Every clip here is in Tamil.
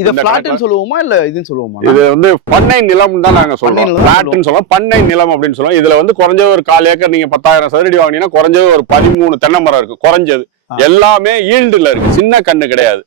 இத பிளாட்னு சொல்லுவோமா இல்ல இதுன்னு சொல்லுவோமா? இது வந்து பண்ணை நிலம் தான் நாங்க சொல்றோம். பிளாட்னு சொல்லுவோம், பண்ணை நிலம் அப்படின்னு சொல்லுவோம். இதுல வந்து குறைஞ்ச ஒரு 1/4 ஏக்கர் நீங்க 10,000 சதுரடி வாங்கினீங்கன்னா குறைஞ்சது ஒரு 13 தென்னை மரம் இருக்கு குறைஞ்சது. எல்லாமே ஈல்டுல இருக்கு, சின்ன கண்ணு கிடையாது.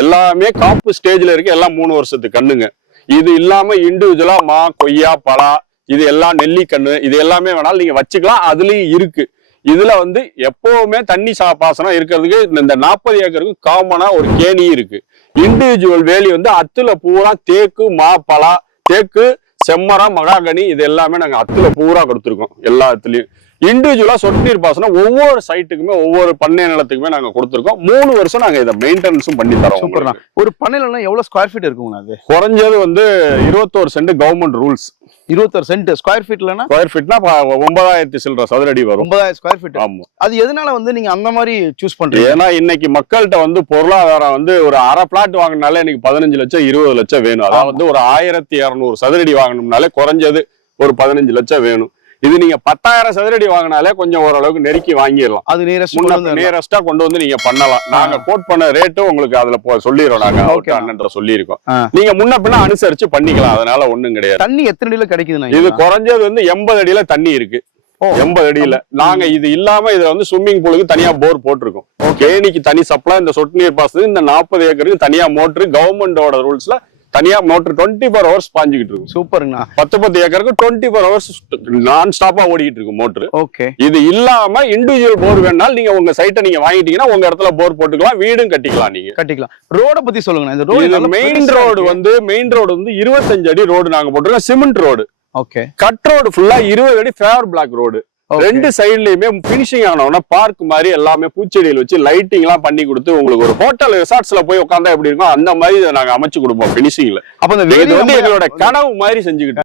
எல்லாமே காப்பு ஸ்டேஜ்ல இருக்கு, எல்லாம் 3 வருஷத்து கண்ணுங்க. இது இல்லாம இண்டிவிஜுவலா மா, கொய்யா, பலா, இது எல்லாம் நெல்லிக்கண்ணு, இது எல்லாமே வேணாலும் நீங்க வச்சுக்கலாம். அதுலயும் இருக்கு. இதுல வந்து எப்பவுமே தண்ணி பாசனம் இருக்கிறதுக்கு இந்த 40 ஏக்கருக்கு காமனா ஒரு கேணி இருக்கு. இண்டிவிஜுவல் வேலி வந்து அத்துல பூரா தேக்கு, மா, பலா, தேக்கு, செம்மரம், மகாகனி, இது எல்லாமே நாங்க அத்துல பூரா கொடுத்துருக்கோம். எல்லாத்துலயும் இண்டிவிஜுவலா சொட்டு நீர் பாசனம் ஒவ்வொரு சைட்டுக்குமே ஒவ்வொரு பண்ணை நிலத்துக்குமே நாங்க கொடுத்துருக்கோம். 3 வருஷம் நாங்க இதை மெயின்டெனன்ஸும் பண்ணி தரோம். ஒரு பண்ணை நிலம் எவ்வளவு ஸ்கொயர் ஃபீட் இருக்குங்க? அது குறைஞ்சது வந்து 21 cent government rules. 21 cent square ஃபீட்லனா? ஸ்கொயர் ஃபீட்னா 9,000 சில்லற சதுரடி வரும். 9,000 ஸ்கொயர் ஃபீட். ஆமா. அது எதனால வந்து நீங்க அந்த மாதிரி சூஸ் பண்றீங்க? ஏன்னா இன்னைக்கு மக்கள்கிட்ட வந்து பொருளாதாரம் வந்து ஒரு அரை பிளாட் வாங்கினாலே இன்னைக்கு 15 லட்சம் 20 லட்சம் வேணும். அதாவது வந்து ஒரு 1200 சதுரடி வாங்கணும்னாலே குறைஞ்சது ஒரு 15 லட்சம் வேணும். இது நீங்க 10,000 சதுரடி வாங்கினாலே கொஞ்சம் ஓரளவுக்கு நெருக்கி வாங்கிடலாம். அது நியரஸ்டா கொண்டு வந்து நீங்க பண்ணலாம். நாங்க கோட் பண்ண ரேட்டும் உங்களுக்கு அதுல சொல்லிடுறோம். நாங்க சொல்லியிருக்கோம். நீங்க முன்ன பின்ன அனுசரிச்சு பண்ணிக்கலாம். அதனால ஒண்ணும் கிடையாது. தண்ணி எத்தனை அடியில கிடைக்குது? இது குறைஞ்சது வந்து 80 அடியில தண்ணி இருக்கு. 80 அடியில நாங்க இது இல்லாம இதுல வந்து ஸ்விம்மிங் பூலுக்கு தனியா போர் போட்டிருக்கோம். கேணிக்கு தனி சப்ளை, இந்த சொட்டு நீர் பாசனத்துக்கு இந்த 40 ஏக்கருக்கு தனியா மோட்டர், கவர்மெண்டோட ரூல்ஸ்ல தனியா மோட்டர் 24 ஹவர்ஸ் பாஞ்சுக்கிட்டு இருக்கும். சூப்பருங்கண்ணா. 10 ஏக்கருக்கு 24 ஹவர்ஸ் நான் ஸ்டாப்பா ஓடிக்கிட்டு இருக்கும் மோட்டர். ஓகே. இது இல்லாம இண்டிவிஜுவல் போர் வேணாலும் நீங்க உங்க சைட்டை நீங்க வாங்கிட்டீங்கன்னா உங்க இடத்துல போர் போட்டுக்கலாம், வீடும் கட்டிக்கலாம். நீங்க கட்டிக்கலாம். ரோட பத்தி சொல்லுங்க. இந்த ரோடு மெயின் ரோடு வந்து 25 அடி ரோடு நாங்க போட்டிருக்கோம், cement road. Okay. Cut road ஃபுல்லா 20 அடி ஃபேவர் பிளாக் ரோடு. 2 சைட்லயுமே பினிஷிங் ஆனவனா பார்க் மாதிரி எல்லாமே பூச்செடியில் வச்சு லைட்டிங் எல்லாம் பண்ணி கொடுத்து உங்களுக்கு ஒரு ஹோட்டல் ரிசார்ட்ஸ்ல போய் உட்காந்தா எப்படி இருக்கும் அந்த மாதிரி நாங்க அமைச்சு கொடுப்போம் பினிஷிங்ல. அப்ப இந்த எங்களோட கனவு மாதிரி செஞ்சுக்கிட்டு